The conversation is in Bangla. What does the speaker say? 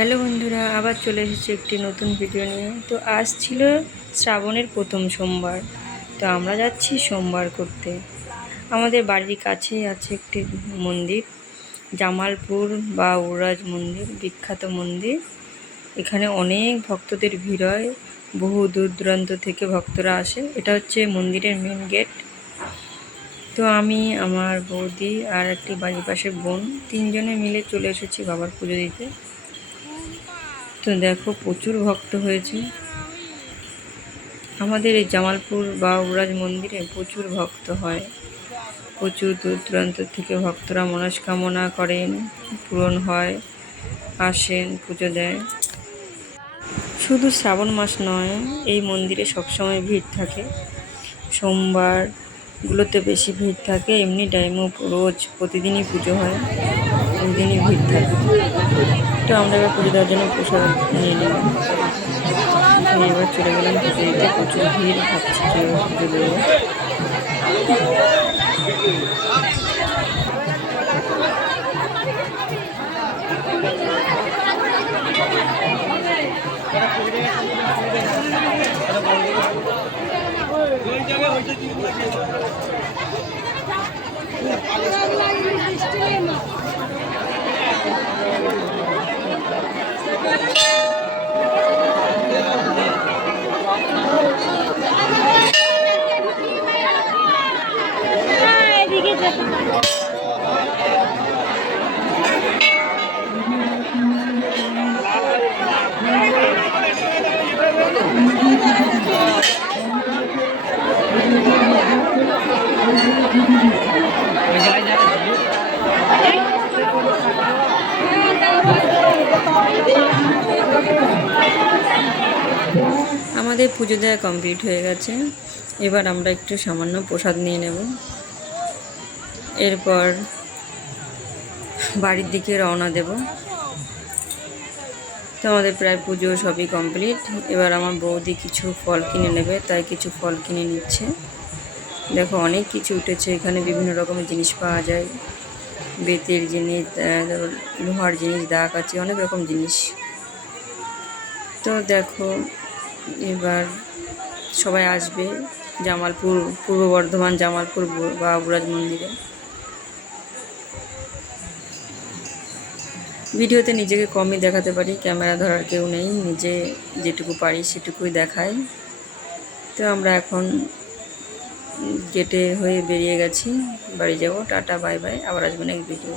হ্যালো বন্ধুরা, আবার চলে এসেছি একটি নতুন ভিডিও নিয়ে। তো আজ ছিল শ্রাবণের প্রথম সোমবার। তো আমরা যাচ্ছি সোমবার করতে। আমাদের বাড়ির কাছেই আছে একটি মন্দির, জামালপুর বাউরাজ মন্দির, বিখ্যাত মন্দির। এখানে অনেক ভক্তদের ভিড় হয়, বহু দূর দূরান্ত থেকে ভক্তরা আসে। এটা হচ্ছে মন্দিরের মেন গেট। তো আমি, আমার বৌদি আর একটি বাড়ির পাশে বোন, তিনজনে মিলে চলে এসেছি বাবার পুজো দিতে। তো দেখো, প্রচুর ভক্ত হয়েছে। আমাদের এই জামালপুর বাউরাজ মন্দিরে প্রচুর ভক্ত হয়, প্রচুর দূর দূরান্ত থেকে ভক্তরা মনস্কামনা করেন, পূরণ হয়, আসেন, পুজো দেয়। শুধু শ্রাবণ মাস নয়, এই মন্দিরে সবসময় ভিড় থাকে। সোমবারগুলোতে বেশি ভিড় থাকে, এমনি টাইমও রোজ প্রতিদিনই পুজো হয়, প্রতিদিনই ভিড় থাকে। তো আমরা এবার পুজো দেওয়ার জন্য প্রসাদ নিয়ে নিলাম। এবার চলে গেলাম পুজো দিতে। প্রচুর ভিড়, ভাবছি কীভাবে পুজো দেবো। আমাদের পুজো দেওয়া কমপ্লিট হয়ে গেছে। এবার আমরা একটু সামান্য প্রসাদ নিয়ে নেব, এরপর বাড়ির দিকে রওনা দেব। তো আমাদের প্রায় পুজো সবই কমপ্লিট। এবার আমার বৌদি কিছু ফল কিনে নেবে, তাই কিছু ফল কিনে নিচ্ছে। দেখো, অনেক কিছু উঠেছে এখানে, বিভিন্ন রকমের জিনিস পাওয়া যায়, বেতের জিনিস, লোহার জিনিস, দাগ আছে, অনেক রকম জিনিস। তো দেখো, এবার সবাই আসবে জামালপুর, পূর্ব বর্ধমান জামালপুর বাবুরাজ মন্দিরে। ভিডিওতে নিজেকে কমই দেখাতে পারি, ক্যামেরা ধরার কেউ নেই, নিজে যেটুকু পারি সেটুকুই দেখাই। তো আমরা এখন গেটে হয়ে বেরিয়ে গেছি, বাড়ি যাব। টাটা, বাই বাই, আবার আসবেন এক ভিডিও।